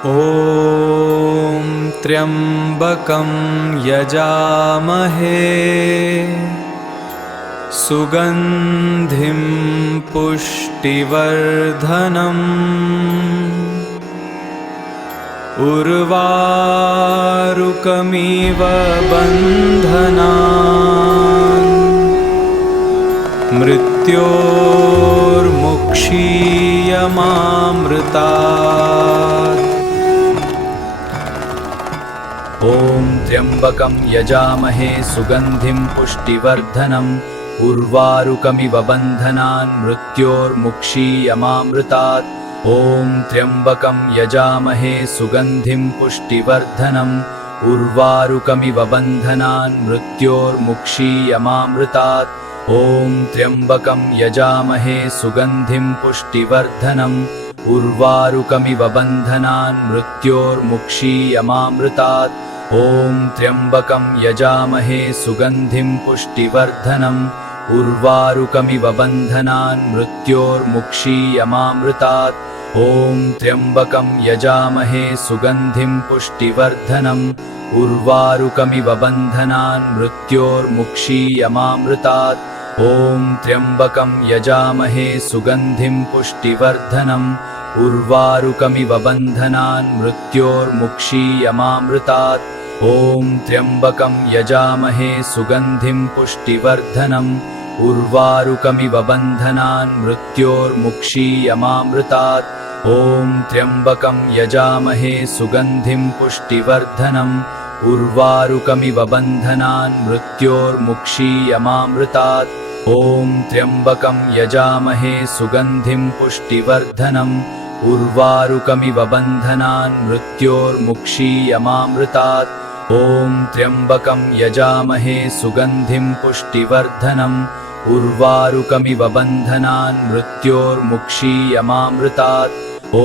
ॐ त्र्यम्बकं यजामहे सुगन्धिं पुष्टिवर्धनम् उर्वारुकमिव बन्धनान् मृत्योर्मुक्षीयमामृतात्। ॐ त्र्यम्बकं यजामहे सुगन्धिं पुष्टिवर्धनम् उर्वारुकमिव बन्धनान् मृत्योर्मुक्षीयमामृतात्। ॐ त्र्यम्बकं यजामहे सुगन्धिं पुष्टिवर्धनम् उर्वारुकमिव बन्धनान् मृत्योर्मुक्षीयमामृतात्। ॐ त्र्यम्बकं यजामहे सुगन्धिं पुष्टिवर्धनम् उर्वारुकमिव बन्धनान् मृत्योर्मुक्षीयमामृतात्। ॐ त्र्यम्बकं यजामहे सुगन्धिं पुष्टिवर्धनम् उर्वारुकमिव बन्धनान् मृत्योर्मुक्षीयमामृतात्। ॐ त्र्यम्बकं यजामहे सुगन्धिं पुष्टिवर्धनम् उर्वारुकमिव बन्धनान् मृत्योर्मुक्षीयमामृतात्। ॐ त्र्यम्बकं यजामहे सुगन्धिं पुष्टिवर्धनम् उर्वारुकमिव बन्धनान् मृत्योर्मुक्षीयमामृतात्। ॐ त्र्यम्बकं यजामहे सुगन्धिं पुष्टिवर्धनम् उर्वारुकमिव बन्धनान् मृत्योर्मुक्षीयमामृतात्। ॐ त्र्यम्बकं यजामहे सुगन्धिं पुष्टिवर्धनम् उर्वारुकमिव बन्धनान् मृत्योर्मुक्षीयमामृतात्। ॐ त्र्यम्बकं यजामहे सुगन्धिं पुष्टिवर्धनम् उर्वारुकमिव बन्धनान् मृत्योर्मुक्षीयमामृतात्। ॐ त्र्यम्बकं यजामहे सुगन्धिं पुष्टिवर्धनम् उर्वारुकमिव बन्धनान् मृत्योर्मुक्षीयमामृतात्। ॐ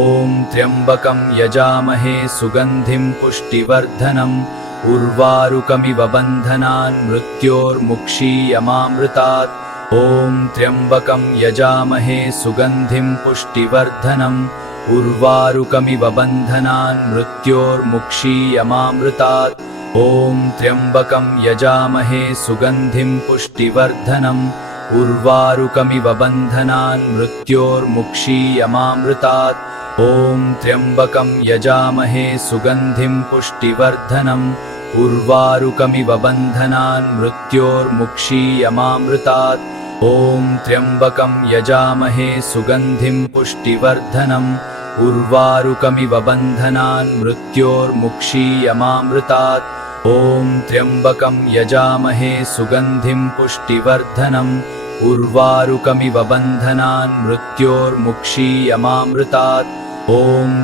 त्र्यम्बकं यजामहे सुगन्धिं पुष्टिवर्धनम् उर्वारुकमिव बन्धनान् मृत्योर्मुक्षीयमामृतात्। ॐ त्र्यम्बकं यजामहे सुगन्धिं पुष्टिवर्धनम् उर्वारुकमिव बन्धनान् मृत्योर्मुक्षीयमामृतात्। ॐ त्र्यम्बकं यजामहे सुगन्धिं पुष्टिवर्धनम् उर्वारुकमिव बन्धनान् मृत्योर्मुक्षीयमामृतात्। ॐ त्र्यम्बकं यजामहे सुगन्धिं पुष्टिवर्धनम् उर्वारुकमिव बन्धनान् मृत्योर्मुक्षीयमामृतात्। ॐ त्र्यम्बकं यजामहे सुगन्धिं पुष्टिवर्धनम् उर्वारुकमिव बन्धनान् मृत्योर्मुक्षीयमामृतात्। ॐ त्र्यम्बकं यजामहे सुगन्धिं पुष्टिवर्धनम् उर्वारुकमिव बन्धनान् मृत्योर्मुक्षीयमामृतात्। ॐ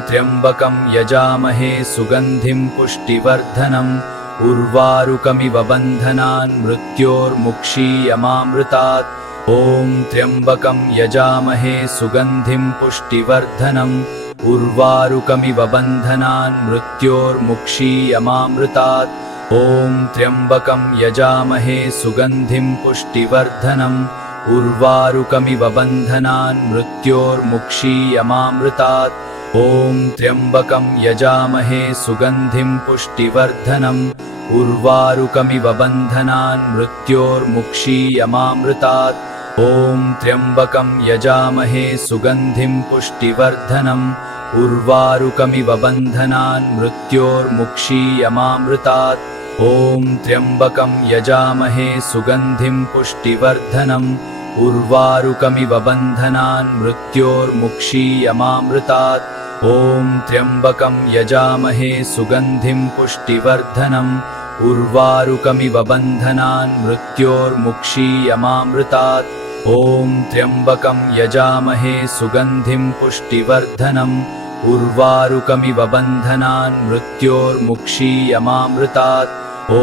त्र्यम्बकं यजामहे सुगन्धिं पुष्टिवर्धनम् उर्वारुकमिव बन्धनान् मृत्योर्मुक्षीयमामृतात्। ॐ त्र्यम्बकं यजामहे सुगन्धिं पुष्टिवर्धनम् उर्वारुकमिव बन्धनान् मृत्योर्मुक्षीयमामृतात्। ॐ त्र्यम्बकं यजामहे सुगन्धिं पुष्टिवर्धनम् उर्वारुकमिव बन्धनान् मृत्योर्मुक्षीयमामृतात्। ॐ त्र्यम्बकं यजामहे सुगन्धिं पुष्टिवर्धनम् उर्वारुकमिव बन्धनान् मृत्योर्मुक्षीयमामृतात्। ॐ त्र्यम्बकं यजामहे सुगन्धिं पुष्टिवर्धनम् उर्वारुकमिव बन्धनान् मृत्योर्मुक्षीयमामृतात्। ॐ त्र्यम्बकं यजामहे सुगन्धिं पुष्टिवर्धनम् उर्वारुकमिव बन्धनान् मृत्योर्मुक्षीयमामृतात्। ॐ त्र्यम्बकं यजामहे सुगन्धिं पुष्टिवर्धनम् उर्वारुकमिव बन्धनान् मृत्योर्मुक्षीयमामृतात्। ॐ त्र्यम्बकं यजामहे सुगन्धिं पुष्टिवर्धनम् उर्वारुकमिव बन्धनान् मृत्योर्मुक्षीयमामृतात्। ॐ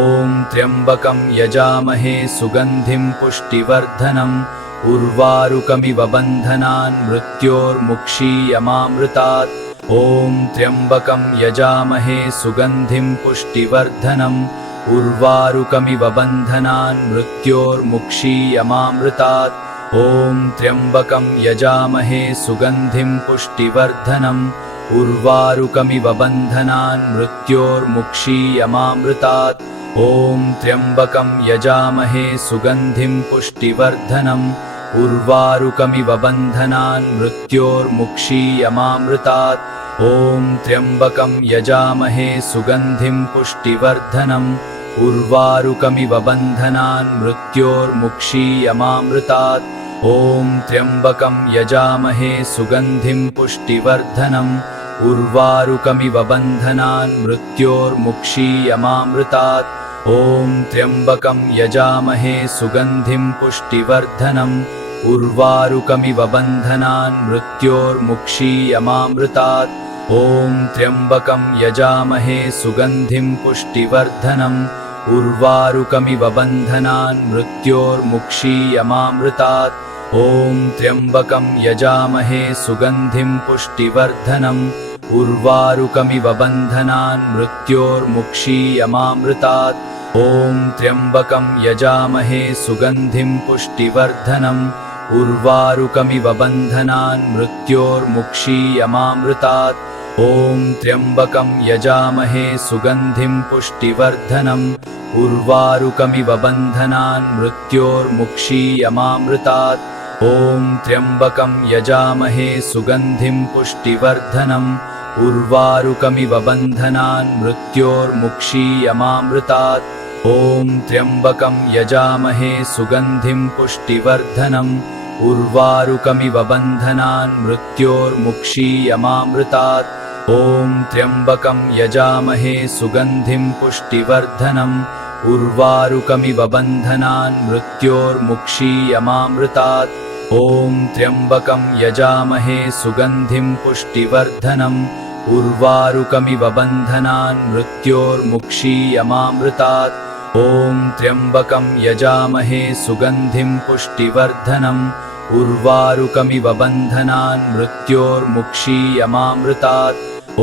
त्र्यम्बकं यजामहे सुगन्धिं पुष्टिवर्धनम् उर्वारुकमिव बन्धनान् मृत्योर्मुक्षीयमामृतात्। ॐ त्र्यम्बकं यजामहे सुगन्धिं पुष्टिवर्धनम् उर्वारुकमिव बन्धनान् मृत्योर्मुक्षीयमामृतात्। ॐ त्र्यम्बकं यजामहे सुगन्धिं पुष्टिवर्धनम् उर्वारुकमिव बन्धनान् मृत्योर्मुक्षीयमामृतात्। ॐ त्र्यम्बकं यजामहे सुगन्धिं पुष्टिवर्धनम् उर्वारुकमिव बन्धनान् मृत्योर्मुक्षीयमामृतात्। ॐ त्र्यम्बकं यजामहे सुगन्धिं पुष्टिवर्धनम् उर्वारुकमिव बन्धनान् मृत्योर्मुक्षीयमामृतात्। ॐ त्र्यम्बकं यजामहे सुगन्धिं पुष्टिवर्धनम् उर्वारुकमिव बन्धनान् मृत्योर्मुक्षीयमामृतात्। ॐ त्र्यम्बकं यजामहे सुगन्धिं पुष्टिवर्धनम् उर्वारुकमिव बन्धनान् मृत्योर्मुक्षीयमामृतात्। ॐ त्र्यम्बकं यजामहे सुगन्धिं पुष्टिवर्धनम् उर्वारुकमिव बन्धनान् मृत्योर्मुक्षीयमामृतात्। ॐ त्र्यम्बकं यजामहे सुगन्धिं पुष्टिवर्धनम् उर्वारुकमिव बन्धनान् मृत्योर्मुक्षीयमामृतात्। ॐ त्र्यम्बकं यजामहे सुगन्धिं पुष्टिवर्धनम् उर्वारुकमिव बन्धनान् मृत्योर्मुक्षीयमामृतात्। ॐ त्र्यम्बकं यजामहे सुगन्धिं पुष्टिवर्धनम् उर्वारुकमिव बन्धनान् मृत्योर्मुक्षीयमामृतात्। ॐ त्र्यम्बकं यजामहे सुगन्धिं पुष्टिवर्धनम् उर्वारुकमिव बन्धनान् मृत्योर्मुक्षीयमामृतात्। ॐ त्र्यम्बकं यजामहे सुगन्धिं पुष्टिवर्धनम् उर्वारुकमिव बन्धनान् मृत्योर्मुक्षीयमामृतात्। ॐ त्र्यम्बकं यजामहे सुगन्धिं पुष्टिवर्धनम् उर्वारुकमिव बन्धनान् मृत्योर्मुक्षीयमामृतात्। ॐ त्र्यम्बकं यजामहे सुगन्धिं पुष्टिवर्धनम् उर्वारुकमिव बन्धनान् मृत्योर्मुक्षीयमामृतात्। ॐ त्र्यम्बकं यजामहे सुगन्धिं पुष्टिवर्धनम् उर्वारुकमिव बन्धनान् मृत्योर्मुक्षीयमामृतात्। ॐ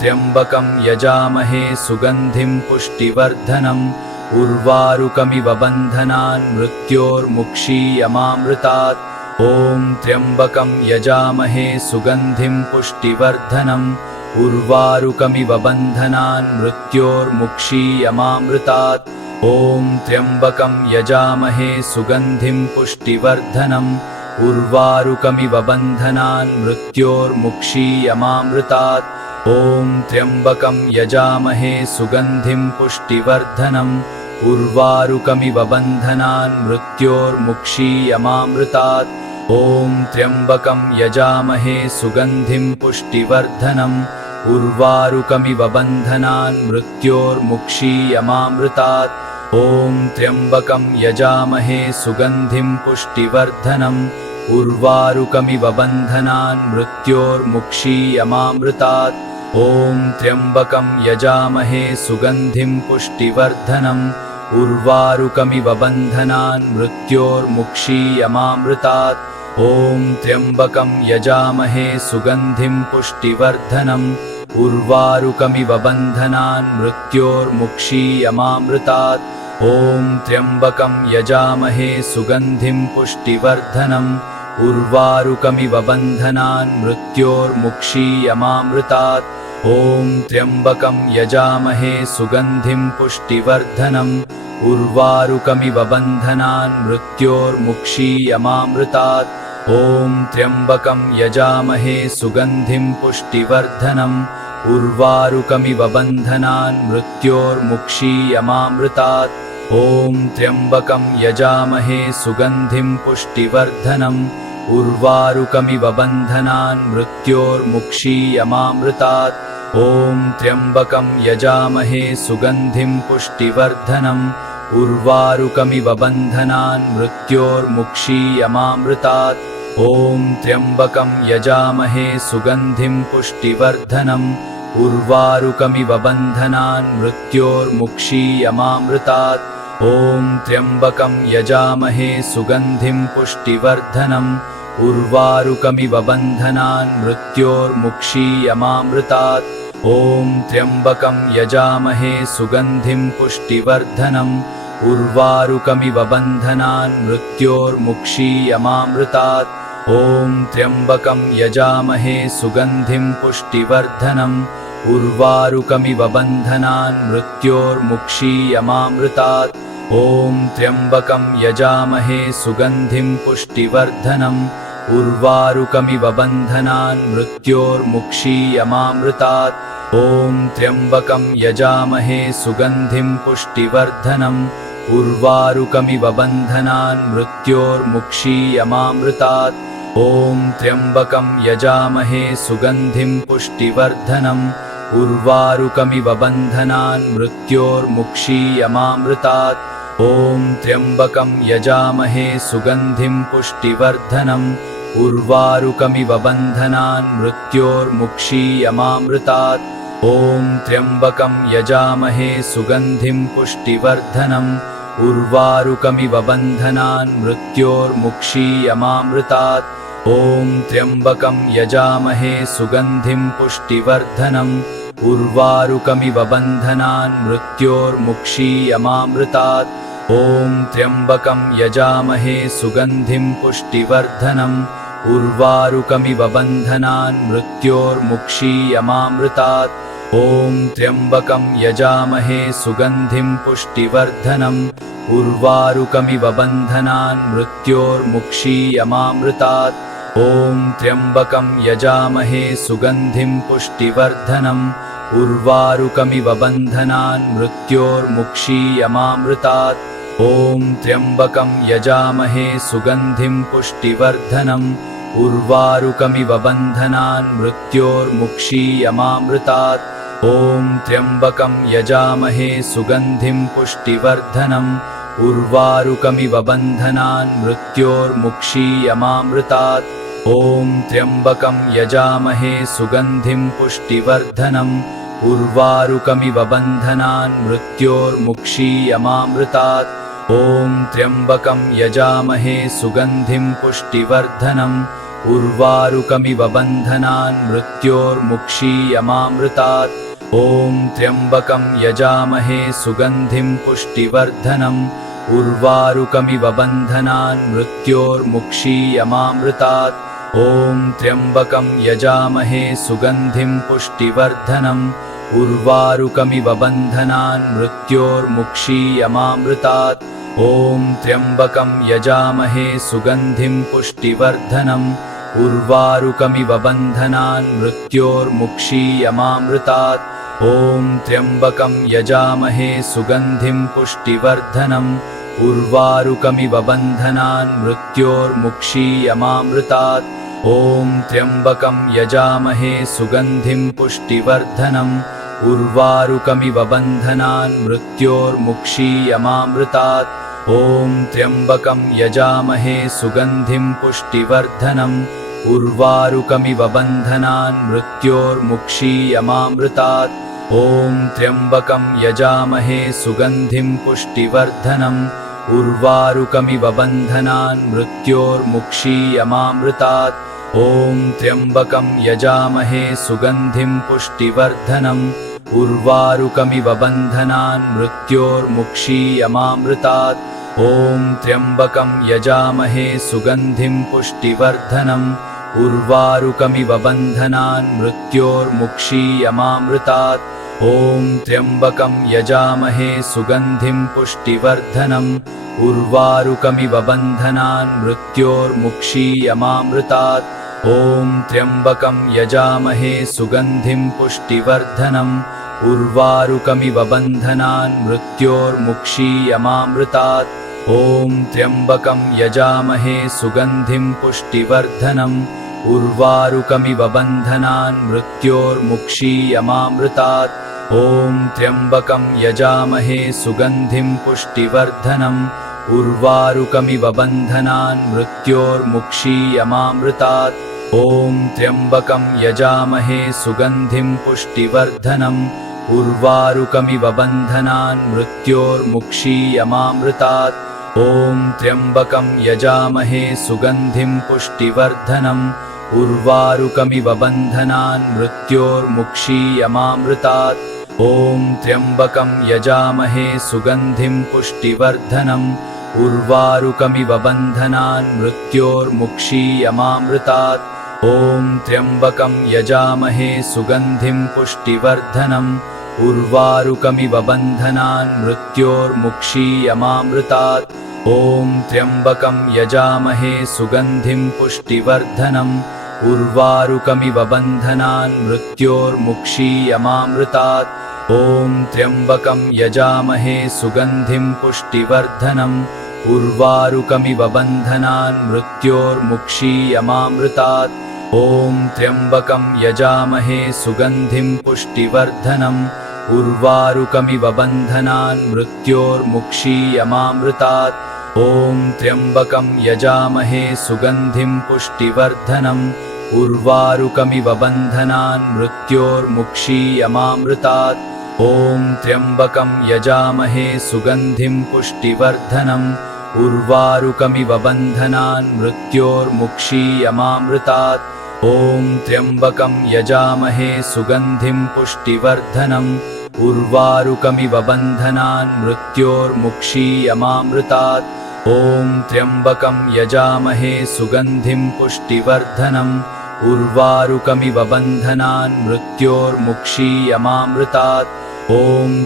त्र्यम्बकं यजामहे सुगन्धिं पुष्टिवर्धनम् उर्वारुकमिव बन्धनान् मृत्योर्मुक्षीयमामृतात्। ॐ त्र्यम्बकं यजामहे सुगन्धिं पुष्टिवर्धनम् उर्वारुकमिव बन्धनान् मृत्योर्मुक्षीयमामृतात्। ॐ त्र्यम्बकं यजामहे सुगन्धिं पुष्टिवर्धनम् उर्वारुकमिव बन्धनान् मृत्योर्मुक्षीयमामृतात्। ॐ त्र्यम्बकं यजामहे सुगन्धिं पुष्टिवर्धनम् उर्वारुकमिव बन्धनान् मृत्योर्मुक्षीयमामृतात्। ॐ त्र्यम्बकं यजामहे सुगन्धिं पुष्टिवर्धनम् उर्वारुकमिव बन्धनान् मृत्योर्मुक्षीयमामृतात्। ॐ त्र्यम्बकं यजामहे सुगन्धिं पुष्टिवर्धनम् उर्वारुकमिव बन्धनान् मृत्योर्मुक्षीयमामृतात्। ॐ त्र्यम्बकं यजामहे सुगन्धिं पुष्टिवर्धनम् उर्वारुकमिव बन्धनान् मृत्योर्मुक्षीयमामृतात्। ॐ त्र्यम्बकं यजामहे सुगन्धिं पुष्टिवर्धनम् उर्वारुकमिव बन्धनान् मृत्योर्मुक्षीयमामृतात्। ॐ त्र्यम्बकं यजामहे सुगन्धिं पुष्टिवर्धनम् उर्वारुकमिव बन्धनान् मृत्योर्मुक्षीयमामृतात्। ॐ त्र्यम्बकं यजामहे सुगन्धिं पुष्टिवर्धनम् उर्वारुकमिव बन्धनान् मृत्योर्मुक्षीयमामृतात्। ॐ त्र्यम्बकं यजामहे सुगन्धिं पुष्टिवर्धनम् उर्वारुकमिव बन्धनान् मृत्योर्मुक्षीयमामृतात्। ॐ त्र्यम्बकं यजामहे सुगन्धिं पुष्टिवर्धनम् उर्वारुकमिव बन्धनान् मृत्योर्मुक्षीयमामृतात्। ॐ त्र्यम्बकं यजामहे सुगन्धिं पुष्टिवर्धनम् उर्वारुकमिव बन्धनान् मृत्योर्मुक्षीयमामृतात्। ॐ त्र्यम्बकं यजामहे सुगन्धिं पुष्टिवर्धनम् उर्वारुकमिव बन्धनान् मृत्योर्मुक्षीयमामृतात्। ॐ त्र्यम्बकं यजामहे सुगन्धिं पुष्टिवर्धनम् उर्वारुकमिव बन्धनान् मृत्योर्मुक्षीयमामृतात्। ॐ त्र्यम्बकं यजामहे सुगन्धिं पुष्टिवर्धनम् उर्वारुकमिव बन्धनान् मृत्योर्मुक्षीयमामृतात्। ॐ त्र्यम्बकं यजामहे सुगन्धिं पुष्टिवर्धनम् उर्वारुकमिव बन्धनान् मृत्योर्मुक्षीयमामृतात् ॐ त्र्यम्बकं यजामहे सुगन्धिं पुष्टिवर्धनम् उर्वारुकमिव बन्धनान् मृत्योर्मुक्षीयमामृतात् ॐ त्र्यम्बकं यजामहे सुगन्धिं पुष्टिवर्धनम् उर्वारुकमिव बन्धनान् मृत्योर्मुक्षीयमामृतात् ॐ त्र्यम्बकं यजामहे सुगन्धिं पुष्टिवर्धनम् उर्वारुकमिव बन्धनान् मृत्योर्मुक्षीयमामृतात् ॐ त्र्यम्बकं यजामहे सुगन्धिं पुष्टिवर्धनम् उर्वारुकमिव बन्धनान् मृत्योर्मुक्षीयमामृतात् ॐ त्र्यम्बकं यजामहे सुगन्धिं पुष्टिवर्धनम् उर्वारुकमिव बन्धनान् मृत्योर्मुक्षीयमामृतात् ॐ त्र्यम्बकं यजामहे सुगन्धिं पुष्टिवर्धनम् उर्वारुकमिव बन्धनान् मृत्योर्मुक्षीयमामृतात् ॐ त्र्यम्बकं यजामहे सुगन्धिं पुष्टिवर्धनम् उर्वारुकमिव बन्धनान् मृत्योर्मुक्षीयमामृतात् ॐ त्र्यम्बकं यजामहे सुगन्धिं पुष्टिवर्धनम् उर्वारुकमिव बन्धनान् मृत्योर्मुक्षीयमामृतात् ॐ त्र्यम्बकं यजामहे सुगन्धिं पुष्टिवर्धनम् उर्वारुकमिव बन्धनान् मृत्योर्मुक्षीयमामृतात् ॐ त्र्यम्बकं यजामहे सुगन्धिं पुष्टिवर्धनम् उर्वारुकमिव बन्धनान् मृत्योर्मुक्षीयमामृतात् ॐ त्र्यम्बकं यजामहे सुगन्धिं पुष्टिवर्धनम् उर्वारुकमिव बन्धनान् मृत्योर्मुक्षीयमामृतात् ॐ त्र्यम्बकं यजामहे सुगन्धिं पुष्टिवर्धनम् उर्वारुकमिव बन्धनान् मृत्योर्मुक्षीयमामृतात् ॐ त्र्यम्बकं यजामहे सुगन्धिं पुष्टिवर्धनम् उर्वारुकमिव बन्धनान् मृत्योर्मुक्षीयमामृतात् ॐ त्र्यम्बकं यजामहे सुगन्धिं पुष्टिवर्धनम् उर्वारुकमिव बन्धनान् मृत्योर्मुक्षीयमामृतात् ॐ त्र्यम्बकं यजामहे सुगन्धिं पुष्टिवर्धनम् उर्वारुकमिव बन्धनान् मृत्योर्मुक्षीयमामृतात् ॐ त्र्यम्बकं यजामहे सुगन्धिं पुष्टिवर्धनम् उर्वारुकमिव बन्धनान् मृत्योर्मुक्षीयमामृतात् ॐ त्र्यम्बकं यजामहे सुगन्धिं पुष्टिवर्धनम् उर्वारुकमिव बन्धनान् मृत्योर्मुक्षीयमामृतात् ॐ त्र्यम्बकं यजामहे सुगन्धिं पुष्टिवर्धनम् उर्वारुकमिव बन्धनान् मृत्योर्मुक्षीयमामृतात् ॐ त्र्यम्बकं यजामहे सुगन्धिं पुष्टिवर्धनम् उर्वारुकमिव बन्धनान् मृत्योर्मुक्षीयमामृतात् ॐ त्र्यम्बकं यजामहे सुगन्धिं पुष्टिवर्धनम् उर्वारुकमिव बन्धनान् मृत्योर्मुक्षीयमामृतात् ॐ त्र्यम्बकं यजामहे सुगन्धिं पुष्टिवर्धनम् उर्वारुकमिव बन्धनान् मृत्योर्मुक्षीयमामृतात् ॐ त्र्यम्बकं यजामहे सुगन्धिं पुष्टिवर्धनम् उर्वारुकमिव बन्धनान् मृत्योर्मुक्षीयमामृतात् ॐ त्र्यम्बकं यजामहे सुगन्धिं पुष्टिवर्धनम् उर्वारुकमिव बन्धनान् मृत्योर्मुक्षीयमामृतात् ॐ त्र्यम्बकं यजामहे सुगन्धिं पुष्टिवर्धनम् उर्वारुकमिव बन्धनान् मृत्योर्मुक्षीयमामृतात् ॐ त्र्यम्बकं यजामहे सुगन्धिं पुष्टिवर्धनम् उर्वारुकमिव बन्धनान् मृत्योर्मुक्षीयमामृतात् ॐ त्र्यम्बकं यजामहे सुगन्धिं पुष्टिवर्धनम् उर्वारुकमिव बन्धनान् मृत्योर्मुक्षीयमामृतात् ॐ त्र्यम्बकं यजामहे सुगन्धिं पुष्टिवर्धनम् उर्वारुकमिव बन्धनान् मृत्योर्मुक्षीयमामृतात् ॐ त्र्यम्बकं यजामहे सुगन्धिं पुष्टिवर्धनम् उर्वारुकमिव बन्धनान् मृत्योर्मुक्षीयमामृतात् ॐ त्र्यम्बकं यजामहे सुगन्धिं पुष्टिवर्धनम् उर्वारुकमिव बन्धनान् मृत्योर्मुक्षीयमामृतात् ॐ त्र्यम्बकं यजामहे सुगन्धिं पुष्टिवर्धनम् उर्वारुकमिव बन्धनान् मृत्योर्मुक्षीयमामृतात् ॐ त्र्यम्बकं यजामहे सुगन्धिं पुष्टिवर्धनम् उर्वारुकमिव बन्धनान् मृत्योर्मुक्षीयमामृतात् ॐ त्र्यम्बकं यजामहे सुगन्धिं पुष्टिवर्धनम् उर्वारुकमिव बन्धनान् मृत्योर्मुक्षीयमामृतात् ॐ त्र्यम्बकं यजामहे सुगन्धिं पुष्टिवर्धनम् उर्वारुकमिव बन्धनान् मृत्योर्मुक्षीयमामृतात् ॐ त्र्यम्बकं यजामहे सुगन्धिं पुष्टिवर्धनम् उर्वारुकमिव बन्धनान् मृत्योर्मुक्षीयमामृतात् ॐ त्र्यम्बकं यजामहे सुगन्धिं पुष्टिवर्धनम् उर्वारुकमिव बन्धनान् मृत्योर्मुक्षीयमामृतात् ॐ त्र्यम्बकं यजामहे सुगन्धिं पुष्टिवर्धनम् उर्वारुकमिव बन्धनान् मृत्योर्मुक्षीयमामृतात् ॐ त्र्यम्बकं यजामहे सुगन्धिं पुष्टिवर्धनम् उर्वारुकमिव बन्धनान् मृत्योर्मुक्षीयमामृतात् ॐ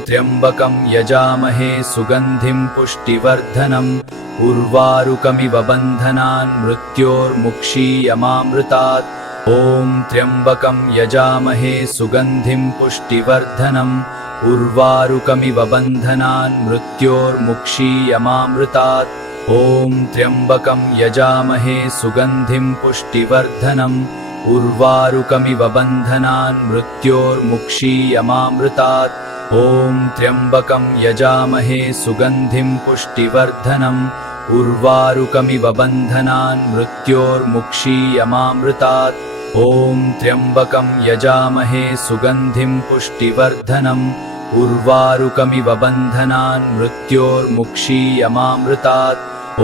त्र्यम्बकं यजामहे सुगन्धिं पुष्टिवर्धनम् उर्वारुकमिव बन्धनान् मृत्योर्मुक्षीयमामृतात् ॐ त्र्यम्बकं यजामहे सुगन्धिं पुष्टिवर्धनम् उर्वारुकमिव बन्धनान् मृत्योर्मुक्षीयमामृतात् ॐ त्र्यम्बकं यजामहे सुगन्धिं पुष्टिवर्धनम् उर्वारुकमिव बन्धनान् मृत्योर्मुक्षीयमामृतात् ॐ त्र्यम्बकं यजामहे सुगन्धिं पुष्टिवर्धनम् उर्वारुकमिव बन्धनान् मृत्योर्मुक्षीयमामृतात् ॐ त्र्यम्बकं यजामहे सुगन्धिं पुष्टिवर्धनम् उर्वारुकमिव बन्धनान् मृत्योर्मुक्षीयमामृतात् ॐ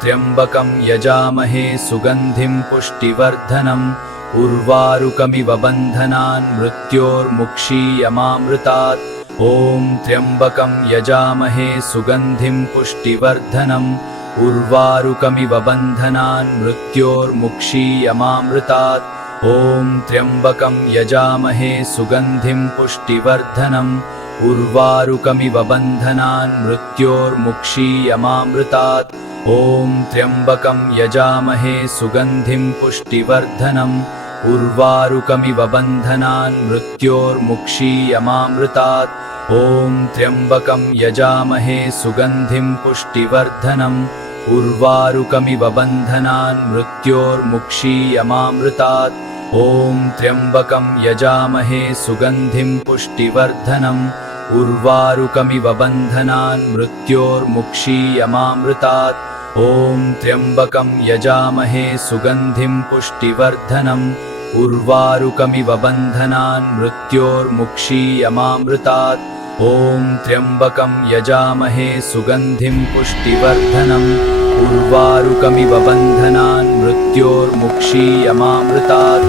त्र्यम्बकं यजामहे सुगन्धिं पुष्टिवर्धनम् उर्वारुकमिव बन्धनान् मृत्योर्मुक्षीयमामृतात् ॐ त्र्यम्बकं यजामहे सुगन्धिं पुष्टिवर्धनम् उर्वारुकमिव बन्धनान् मृत्योर्मुक्षीयमामृतात् ॐ त्र्यम्बकं यजामहे सुगन्धिं पुष्टिवर्धनम् उर्वारुकमिव बन्धनान् मृत्योर्मुक्षीयमामृतात् ॐ त्र्यम्बकं यजामहे सुगन्धिं पुष्टिवर्धनम् उर्वारुकमिव बन्धनान् मृत्योर्मुक्षीयमामृतात् ॐ त्र्यम्बकं यजामहे सुगन्धिं पुष्टिवर्धनम् उर्वारुकमिव बन्धनान् मृत्योर्मुक्षीयमामृतात् ॐ त्र्यम्बकं यजामहे सुगन्धिं पुष्टिवर्धनम् उर्वारुकमिव बन्धनान् मृत्योर्मुक्षीयमामृतात् ॐ त्र्यम्बकं यजामहे सुगन्धिं पुष्टिवर्धनम् उर्वारुकमिव बन्धनान् मृत्योर्मुक्षीयमामृतात् ॐ त्र्यम्बकं यजामहे सुगन्धिं पुष्टिवर्धनम् उर्वारुकमिव बन्धनान् मृत्योर्मुक्षीयमामृतात्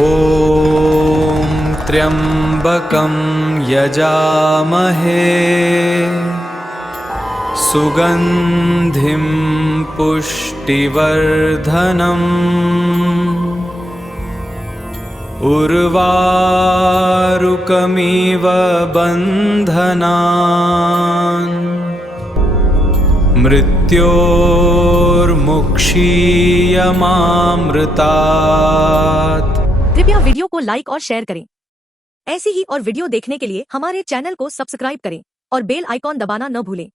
ॐ त्र्यम्बकं यजामहे सुगन्धिं पुष्टिवर्धनम् उर्वारुकमिव बन्धनान् मृत्योर्मुक्षीयमामृतात्। कृपया वीडियो को लाइक और शेयर करें। ऐसी ही और वीडियो देखने के लिए हमारे चैनल को सब्सक्राइब करें और बेल आइकॉन दबाना न भूलें।